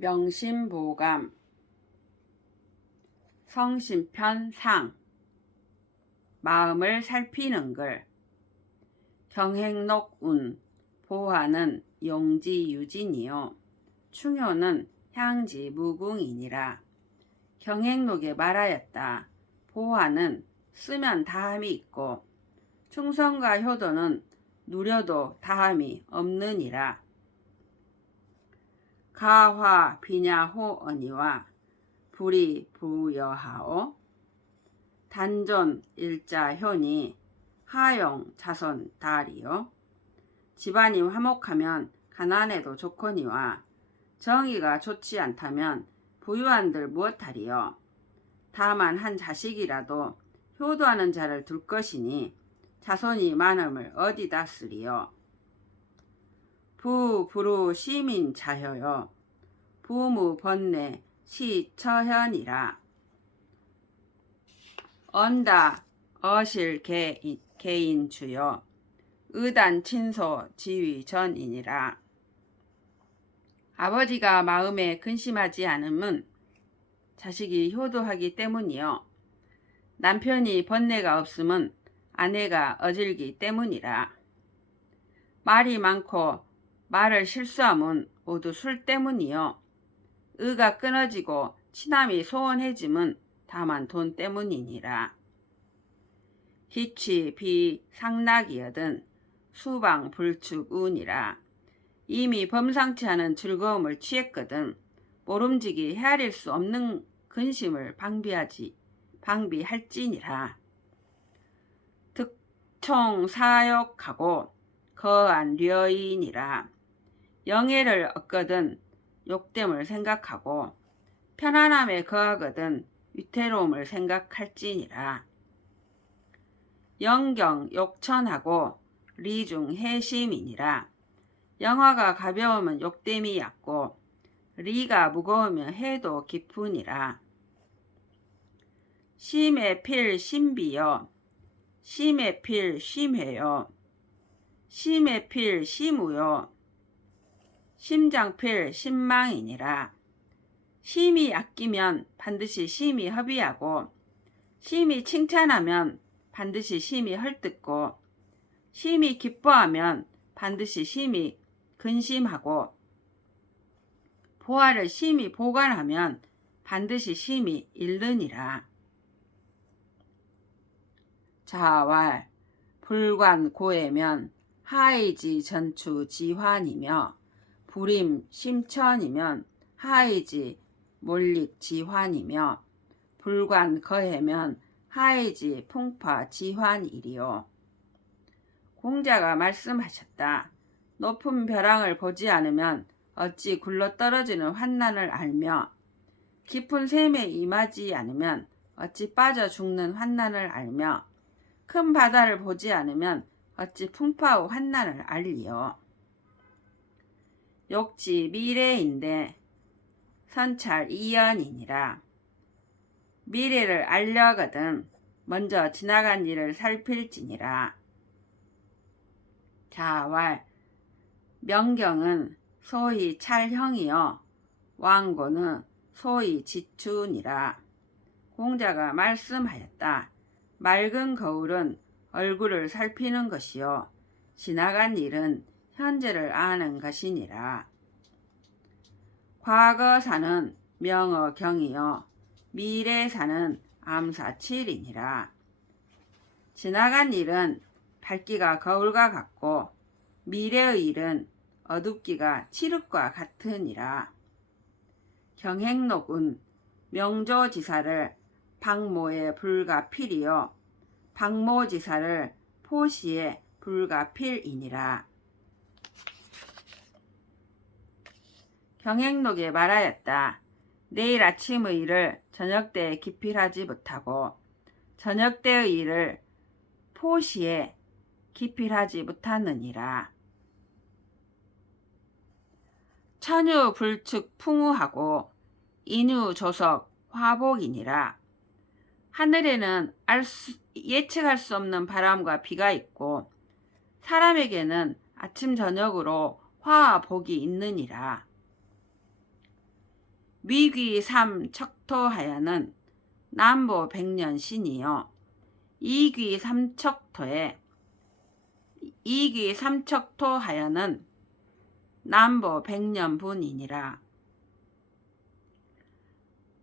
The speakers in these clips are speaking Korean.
명심보감 성심편 상 마음을 살피는 글 경행록운 보화는 용지유진이요 충효는 향지무궁이니라. 경행록에 말하였다. 보화는 쓰면 다함이 있고 충성과 효도는 누려도 다함이 없느니라. 가화 비냐호 언니와 불이 부여하오 단존 일자 효니 하용 자손 달이요 집안이 화목하면 가난해도 좋거니와 정의가 좋지 않다면 부유한들 무엇하리요. 다만 한 자식이라도 효도하는 자를 둘 것이니 자손이 많음을 어디다 쓰리요. 부부루 시민 자효요 부무 번뇌 시처현이라. 언다 어실 개인 주요 의단 친소 지위 전이니라. 아버지가 마음에 근심하지 않음은 자식이 효도하기 때문이요 남편이 번뇌가 없음은 아내가 어질기 때문이라. 말이 많고 말을 실수함은 모두 술 때문이요 의가 끊어지고 친함이 소원해짐은 다만 돈 때문이니라. 기취 비상락이여든 수방 불축운이라. 이미 범상치 않은 즐거움을 취했거든 모름지기 헤아릴 수 없는 근심을 방비할지니라. 득총 사욕하고 거한 려인이라. 영예를 얻거든 욕됨을 생각하고 편안함에 거하거든 위태로움을 생각할지니라. 영경 욕천하고 리중 해심이니라. 영화가 가벼우면 욕됨이 얕고 리가 무거우면 해도 깊으니라. 심의 필 신비요 심의 필 심회요 심의 필 심우요 심장필 신망이니라. 심이 아끼면 반드시 심이 허비하고 심이 칭찬하면 반드시 심이 헐뜯고 심이 기뻐하면 반드시 심이 근심하고 보화를 심이 보관하면 반드시 심이 잃느니라. 자왈 불관 고해면 하이지 전추 지환이며 불임 심천이면 하이지 몰릭 지환이며 불관 거해면 하이지 풍파 지환이리요. 공자가 말씀하셨다. 높은 벼랑을 보지 않으면 어찌 굴러 떨어지는 환난을 알며 깊은 샘에 임하지 않으면 어찌 빠져 죽는 환난을 알며 큰 바다를 보지 않으면 어찌 풍파의 환난을 알리요. 욕지 미래인데 선찰 이연이니라. 미래를 알려거든 먼저 지나간 일을 살필지니라. 자왈 명경은 소위 찰형이요 왕고는 소위 지춘이라. 공자가 말씀하였다. 맑은 거울은 얼굴을 살피는 것이요 지나간 일은 현재를 아는 것이니라. 과거사는 명어경이요 미래사는 암사칠이니라. 지나간 일은 밝기가 거울과 같고 미래의 일은 어둡기가 칠흑과 같으니라. 경행록은 명조지사를 박모에 불가필이요 박모지사를 포시에 불가필이니라. 경행록에 말하였다. 내일 아침의 일을 저녁때에 기필하지 못하고 저녁때의 일을 포시에 기필하지 못하느니라. 천유 불축 풍우하고 인유 조석 화복이니라. 하늘에는 예측할 수 없는 바람과 비가 있고 사람에게는 아침 저녁으로 화와 복이 있느니라. 위귀 삼척토하여는 남보 백년신이요. 이귀 삼척토하여는 남보 백년분이니라.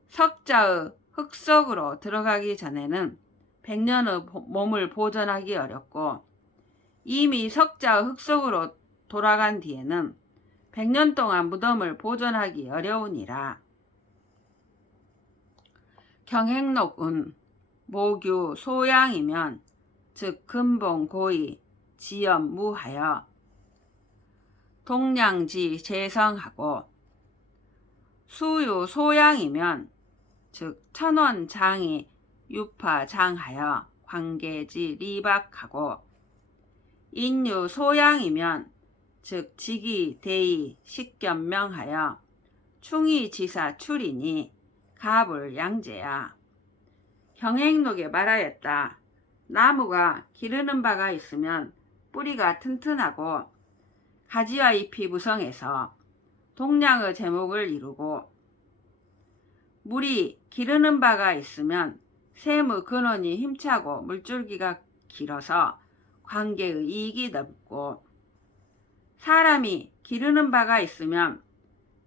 석자의 흙 속으로 들어가기 전에는 백년의 몸을 보존하기 어렵고, 이미 석자의 흙 속으로 돌아간 뒤에는 100년 동안 무덤을 보존하기 어려우니라. 경행록은 모규 소양이면 즉 근본 고의 지연 무하여 동량지 재성하고, 수유 소양이면 즉 천원 장이 유파 장하여 관계지 리박하고, 인유 소양이면 즉 직이 대의 식견명하여 충이 지사 출이니 갑을 양제야. 경행록에 말하였다. 나무가 기르는 바가 있으면 뿌리가 튼튼하고 가지와 잎이 무성해서 동량의 제목을 이루고, 물이 기르는 바가 있으면 샘의 근원이 힘차고 물줄기가 길어서 관계의 이익이 넓고, 사람이 기르는 바가 있으면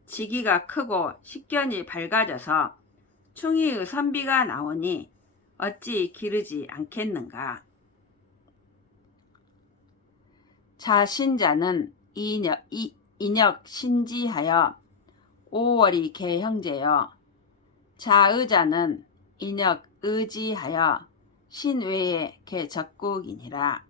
지기가 크고 식견이 밝아져서 충의의 선비가 나오니 어찌 기르지 않겠는가. 자신자는 인역 신지하여 5월이 개형제여, 자의자는 인역 의지하여 신외의 개적국이니라.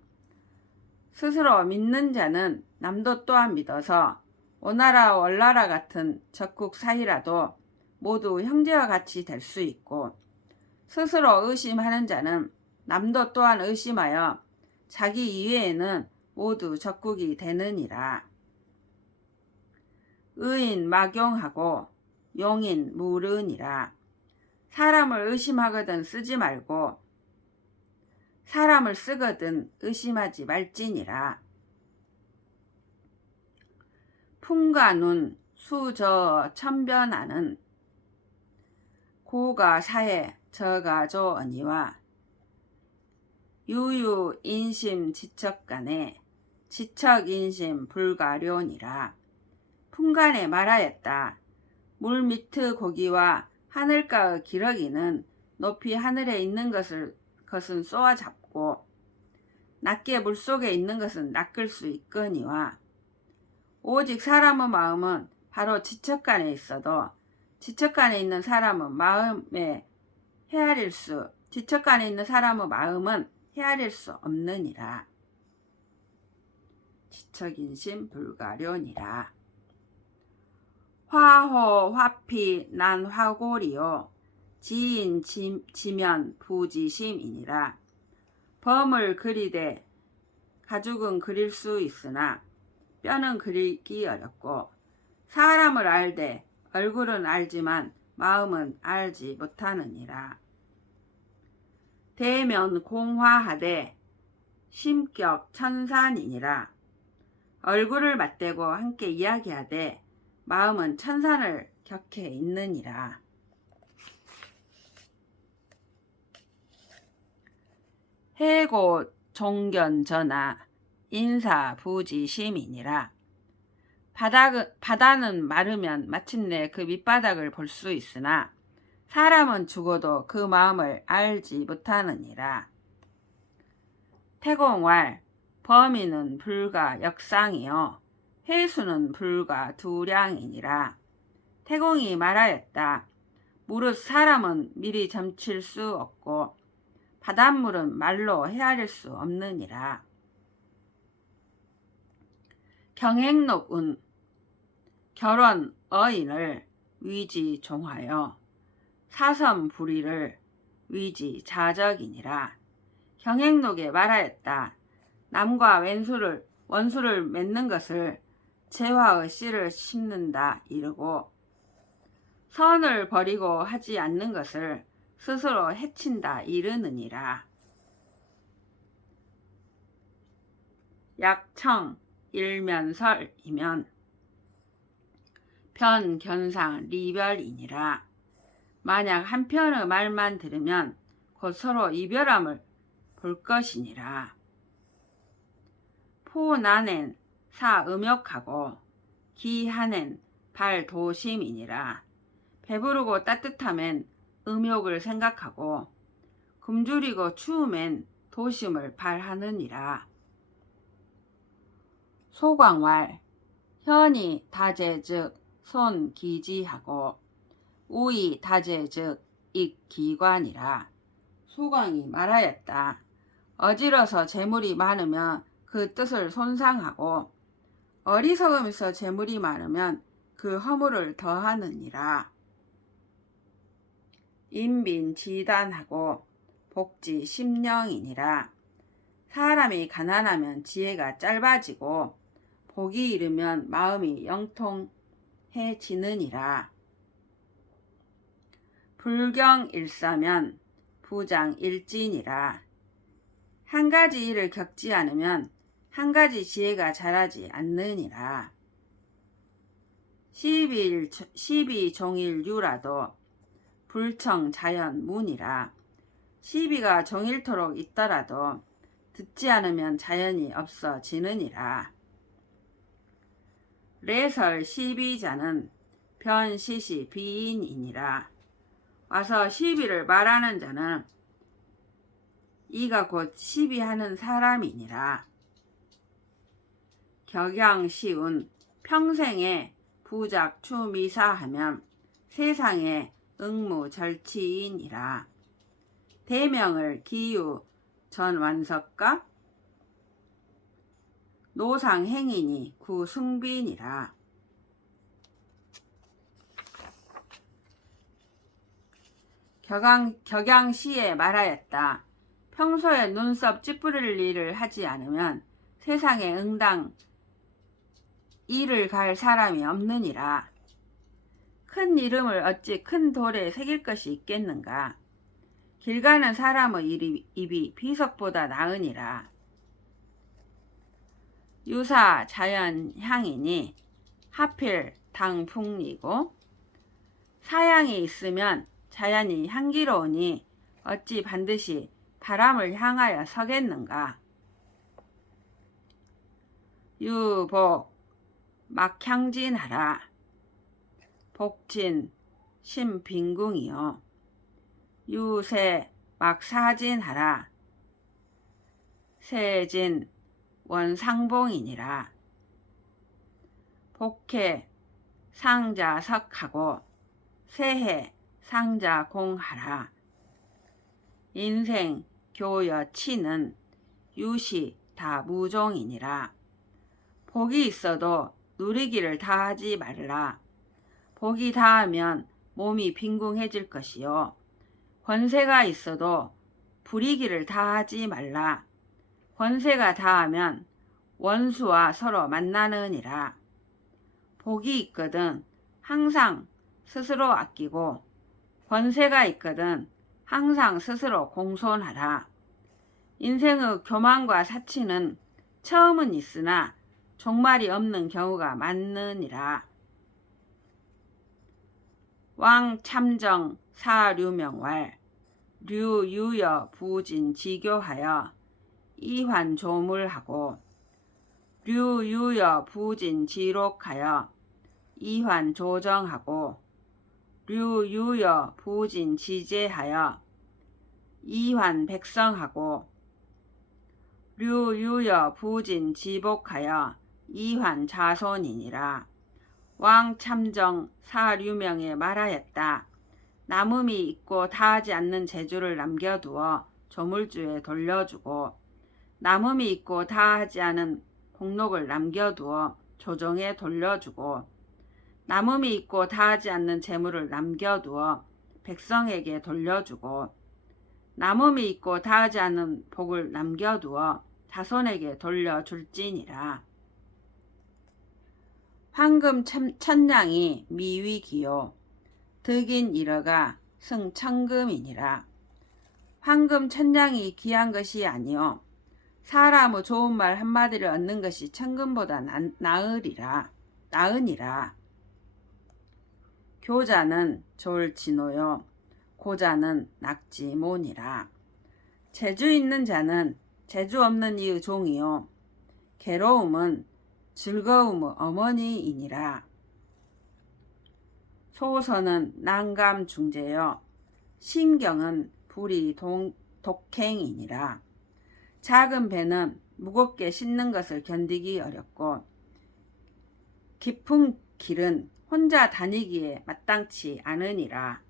스스로 믿는 자는 남도 또한 믿어서 오나라 월나라 같은 적국 사이라도 모두 형제와 같이 될 수 있고, 스스로 의심하는 자는 남도 또한 의심하여 자기 이외에는 모두 적국이 되느니라. 의인 막용하고 용인 무르니라. 사람을 의심하거든 쓰지 말고 사람을 쓰거든 의심하지 말지니라. 풍과 눈 수저 천변하는 고가 사해 저가 조언이와 유유 인심 지척간에 지척 인심 불가료니라. 풍간에 말하였다. 물 밑의 고기와 하늘가의 기러기는 높이 하늘에 있는 것은 쏘아 잡고 낮게 물속에 있는 것은 낚을 수 있거니와, 오직 사람의 마음은 바로 지척간에 있어도 지척간에 있는 사람의 마음은 헤아릴 수 없느니라. 지척인심 불가료니라. 화호 화피 난 화골이요 지인 지면 부지심이니라. 범을 그리되 가죽은 그릴 수 있으나 뼈는 그리기 어렵고, 사람을 알되 얼굴은 알지만 마음은 알지 못하느니라. 대면 공화하되 심격 천산이니라. 얼굴을 맞대고 함께 이야기하되 마음은 천산을 격해 있느니라. 해고 종견전하 인사 부지심이니라. 바다는 마르면 마침내 그 밑바닥을 볼 수 있으나 사람은 죽어도 그 마음을 알지 못하느니라. 태공왈 범인은 불가 역상이요 회수는 불가 두량이니라. 태공이 말하였다. 무릇 사람은 미리 점칠 수 없고 바닷물은 말로 헤아릴 수 없느니라. 경행록은 결혼 어인을 위지 종하여 사선 불의를 위지 자적이니라. 경행록에 말하였다. 남과 원수를 맺는 것을 재화의 씨를 심는다 이르고, 선을 버리고 하지 않는 것을 스스로 해친다 이르느니라. 약청 일면설이면 편, 견상, 리별이니라. 만약 한편의 말만 들으면 곧 서로 이별함을 볼 것이니라. 포난엔 사 음역하고 기한엔 발 도심이니라. 배부르고 따뜻하면 음욕을 생각하고 굶주리고 추우면 도심을 발하느니라. 소광왈 현이 다제 즉 손 기지하고 우이 다제 즉 익기관이라. 소광이 말하였다. 어지러서 재물이 많으면 그 뜻을 손상하고 어리석음에서 재물이 많으면 그 허물을 더하느니라. 인빈지단하고 복지 심령이니라. 사람이 가난하면 지혜가 짧아지고 복이 이르면 마음이 영통해지느니라. 불경일사면 부장일진이라. 한 가지 일을 겪지 않으면 한 가지 지혜가 자라지 않느니라. 시비종일유라도 불청자연문이라. 시비가 종일토록 있더라도 듣지 않으면 자연이 없어지느니라. 레설 시비자는 변시시 비인이니라. 와서 시비를 말하는 자는 이가 곧 시비하는 사람이니라. 격양시운 평생에 부작추미사하면 세상에 응무절치이니라. 대명을 기유 전완석가 노상행이니 구승빈이라. 격양시에 말하였다. 평소에 눈썹 찌푸릴 일을 하지 않으면 세상에 응당 일을 갈 사람이 없느니라. 큰 이름을 어찌 큰 돌에 새길 것이 있겠는가. 길 가는 사람의 입이 비석보다 나으니라. 유사 자연향이니 하필 당풍리고 사양이 있으면 자연이 향기로우니 어찌 반드시 바람을 향하여 서겠는가. 유복 막향진하라. 복진 심빈궁이요. 유세 막사진하라. 세진 원상봉이니라. 복해 상자석하고 세해 상자공하라. 인생 교여치는 유시 다 무종이니라. 복이 있어도 누리기를 다하지 말라. 복이 다하면 몸이 빈궁해질 것이요. 권세가 있어도 부리기를 다하지 말라. 권세가 다하면 원수와 서로 만나느니라. 복이 있거든 항상 스스로 아끼고 권세가 있거든 항상 스스로 공손하라. 인생의 교만과 사치는 처음은 있으나 종말이 없는 경우가 많느니라. 왕참정 사류명왈 류유여 부진지교하여 이환조물하고 류유여 부진지록하여 이환조정하고 류유여 부진지제하여 이환백성하고 류유여 부진지복하여 이환자손이니라. 왕참정 사류명에 말하였다. 남음이 있고 다하지 않는 재주를 남겨두어 조물주에 돌려주고 남음이 있고 다하지 않은 공록을 남겨두어 조정에 돌려주고 남음이 있고 다하지 않는 재물을 남겨두어 백성에게 돌려주고 남음이 있고 다하지 않은 복을 남겨두어 자손에게 돌려줄지니라. 황금 천냥이 미위기요 득인 일어가 승천금이니라. 황금 천냥이 귀한 것이 아니요 사람의 좋은 말 한마디를 얻는 것이 천금보다 나으니라. 교자는 졸지노요 고자는 낙지모니라. 재주 있는 자는 재주 없는 이의 종이요 괴로움은 즐거움의 어머니이니라. 소서는 난감 중재요 신경은 불이 독행이니라. 작은 배는 무겁게 싣는 것을 견디기 어렵고 깊은 길은 혼자 다니기에 마땅치 않으니라.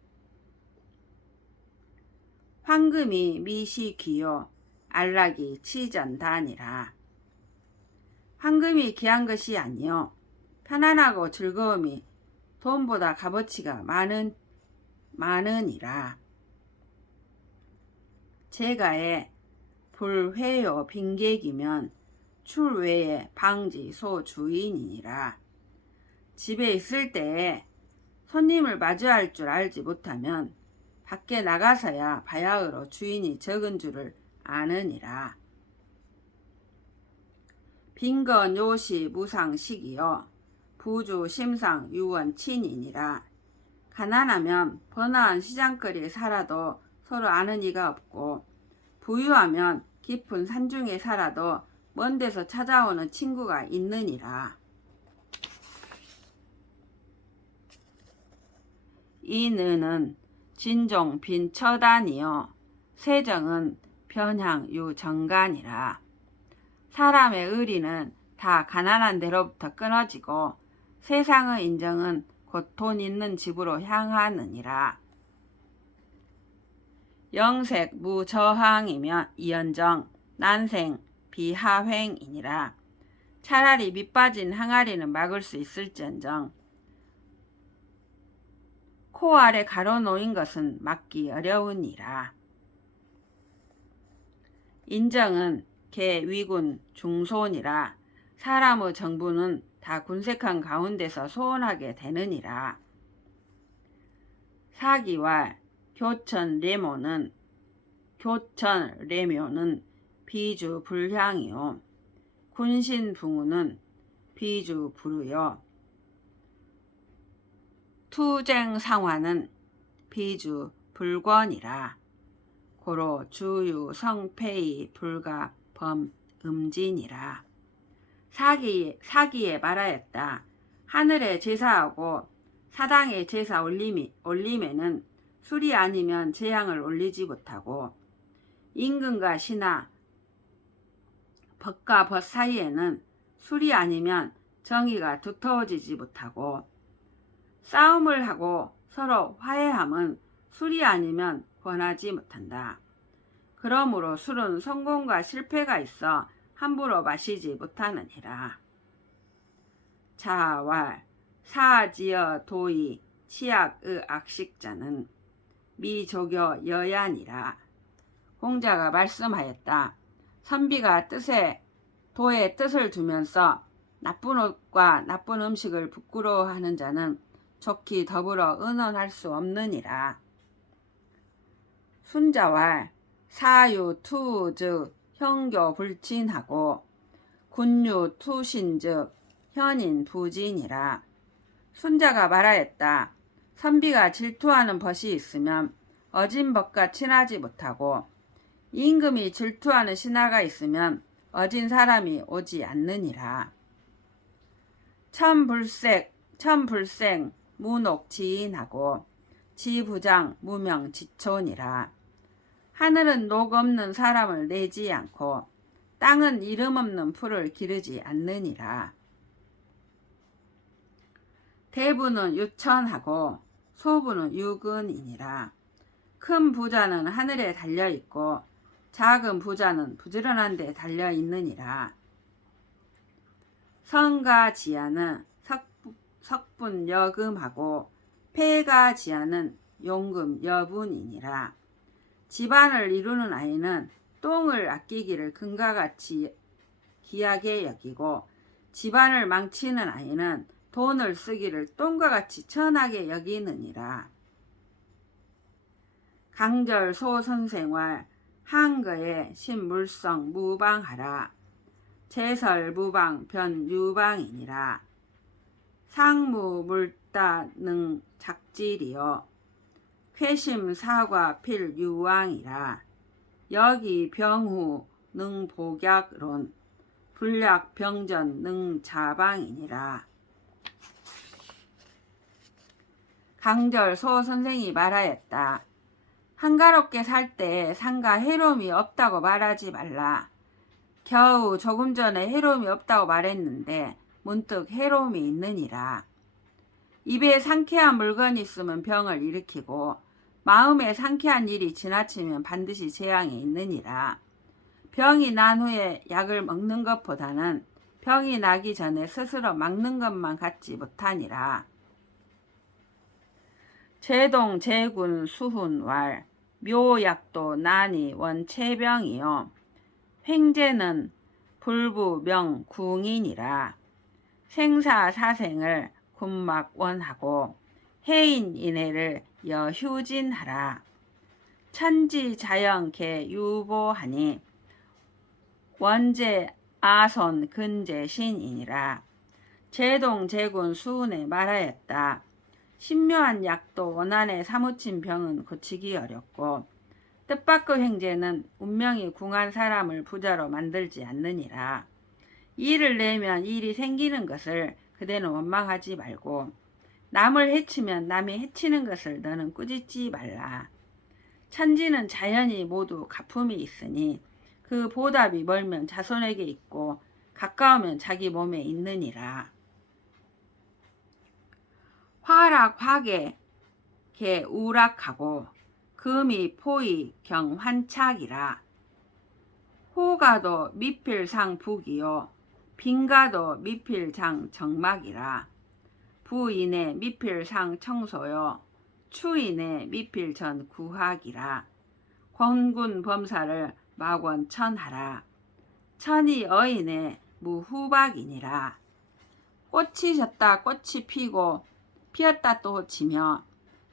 황금이 미시 귀요 안락이 치전다니라. 황금이 귀한 것이 아니요 편안하고 즐거움이 돈보다 값어치가 많으니라. 제가에 불회요 빈객이면 출외에 방지소 주인이니라. 집에 있을 때에 손님을 마주할 줄 알지 못하면 밖에 나가서야 바야흐로 주인이 적은 줄을 아느니라. 빈건 요시 무상식이요 부주 심상 유원친이니라. 가난하면 번화한 시장거리에 살아도 서로 아는 이가 없고 부유하면 깊은 산중에 살아도 먼 데서 찾아오는 친구가 있느니라. 이는은 진종 빈처단이요 세정은 변향 유정간이라. 사람의 의리는 다 가난한 데로부터 끊어지고 세상의 인정은 곧 돈 있는 집으로 향하느니라. 영색 무저항이면 이연정 난생 비하횡이니라. 차라리 밑빠진 항아리는 막을 수 있을지언정 코 아래 가로놓인 것은 막기 어려우니라. 인정은 개 위군 중소니라. 사람의 정부는 다 군색한 가운데서 소원하게 되느니라. 사기와 교천레묘는 비주 불향이요 군신붕우는 비주 불우요 투쟁상화는 비주 불권이라. 고로 주유 성패이 불가 범음진이라. 사기에 말하였다. 하늘에 제사하고 사당에 제사 올림에는 술이 아니면 제향을 올리지 못하고 임금과 신하 벗과 벗 사이에는 술이 아니면 정의가 두터워지지 못하고 싸움을 하고 서로 화해함은 술이 아니면 권하지 못한다. 그러므로 술은 성공과 실패가 있어 함부로 마시지 못하느니라. 자왈 사지어 도의 치약의 악식자는 미조교 여야니라. 공자가 말씀하였다. 선비가 도의 뜻을 두면서 나쁜 옷과 나쁜 음식을 부끄러워하는 자는 좋게 더불어 의논할 수 없느니라. 순자왈 사유투 즉 형교 불친하고 군유투신 즉 현인 부진이라. 순자가 말하였다. 선비가 질투하는 벗이 있으면 어진 벗과 친하지 못하고 임금이 질투하는 신하가 있으면 어진 사람이 오지 않느니라. 천불생 무녹지인하고 지부장 무명지촌이라. 하늘은 녹 없는 사람을 내지 않고 땅은 이름 없는 풀을 기르지 않느니라. 대부는 유천하고 소부는 유근이니라. 큰 부자는 하늘에 달려있고 작은 부자는 부지런한 데 달려있느니라. 성가 지하는 석분 여금하고 폐가 지하는 용금 여분이니라. 집안을 이루는 아이는 똥을 아끼기를 금과 같이 귀하게 여기고 집안을 망치는 아이는 돈을 쓰기를 똥과 같이 천하게 여기느니라. 강절 소선생활 한거에 신물성 무방하라. 제설 무방 변유방이니라. 상무 없다는 작질이요 쾌심 사과 필 유왕이라 여기 병후 능 복약론 불약 병전 능 자방이니라. 강절 소 선생이 말하였다. 한가롭게 살 때 상가 해로움이 없다고 말하지 말라. 겨우 조금 전에 해로움이 없다고 말했는데 문득 해로움이 있느니라. 입에 상쾌한 물건이 있으면 병을 일으키고 마음에 상쾌한 일이 지나치면 반드시 재앙이 있느니라. 병이 난 후에 약을 먹는 것보다는 병이 나기 전에 스스로 막는 것만 갖지 못하니라. 제동 제군 수훈왈 묘약도 난이 원체병이요 횡재는 불부명 궁인이라. 생사사생을 군막원하고 해인인해를 여휴진하라. 천지자연개 유보하니 원제 아손 근제신이니라. 제동 제군 수훈에 말하였다. 신묘한 약도 원한에 사무친 병은 고치기 어렵고 뜻밖의 횡재는 운명이 궁한 사람을 부자로 만들지 않느니라. 일을 내면 일이 생기는 것을 그대는 원망하지 말고 남을 해치면 남이 해치는 것을 너는 꾸짖지 말라. 천지는 자연이 모두 가품이 있으니 그 보답이 멀면 자손에게 있고 가까우면 자기 몸에 있느니라. 화락 화계 개 우락하고 금이 포이 경 환착이라. 호가도 미필상 북이요 빈가도 미필장 정막이라. 부인의 미필상 청소요 추인의 미필전 구학이라. 권군 범사를 막원천하라. 천이 어인의 무후박이니라. 꽃이 졌다 꽃이 피고 피었다 또 지며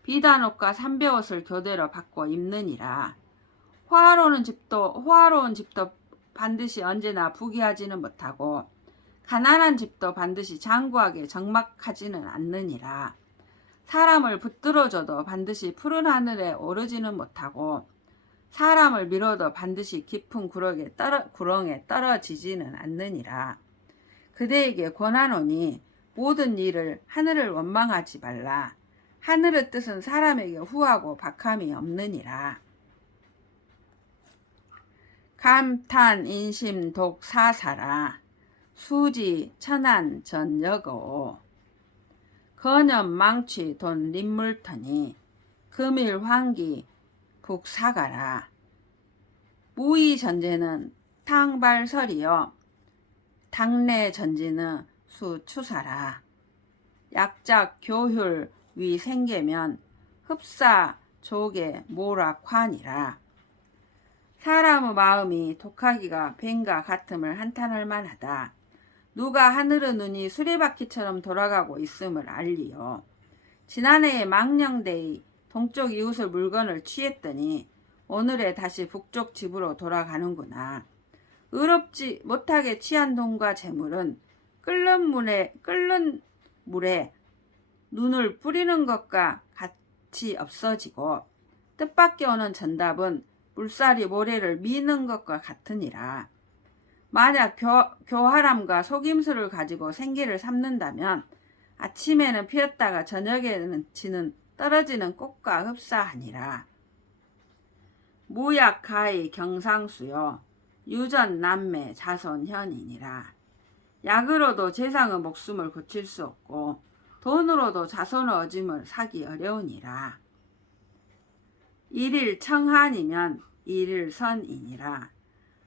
비단옷과 삼배옷을 교대로 바꿔 입느니라. 호화로운 집도 반드시 언제나 부귀하지는 못하고 가난한 집도 반드시 장구하게 적막하지는 않느니라. 사람을 붙들어줘도 반드시 푸른 하늘에 오르지는 못하고 사람을 밀어도 반드시 깊은 구렁에 떨어지지는 않느니라. 그대에게 권하노니 모든 일을 하늘을 원망하지 말라. 하늘의 뜻은 사람에게 후하고 박함이 없느니라. 감탄 인심 독사사라. 수지 천안 전여고 거년 망취 돈 림물터니 금일 환기 북사가라. 무의 전제는 탕발설이요 당내 전지는 수추사라. 약작 교율 위 생계면 흡사 조개 모락환이라. 사람의 마음이 독하기가 뱀과 같음을 한탄할 만하다. 누가 하늘의 눈이 수레바퀴처럼 돌아가고 있음을 알리요. 지난해에 망령대의 동쪽 이웃의 물건을 취했더니 오늘에 다시 북쪽 집으로 돌아가는구나. 의롭지 못하게 취한 돈과 재물은 끓는 물에 눈을 뿌리는 것과 같이 없어지고 뜻밖의 오는 전답은 물살이 모래를 미는 것과 같으니라. 만약 교활함과 속임수를 가지고 생계를 삼는다면 아침에는 피었다가 저녁에는 지는 떨어지는 꽃과 흡사하니라. 무약 가히 경상수요 유전 남매 자손현이니라. 약으로도 재상의 목숨을 고칠 수 없고 돈으로도 자손의 어짐을 사기 어려우니라. 일일 청한이면 일일 선이니라.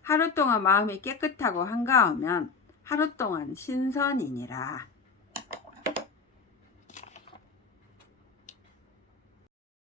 하루 동안 마음이 깨끗하고 한가하면 하루 동안 신선이니라.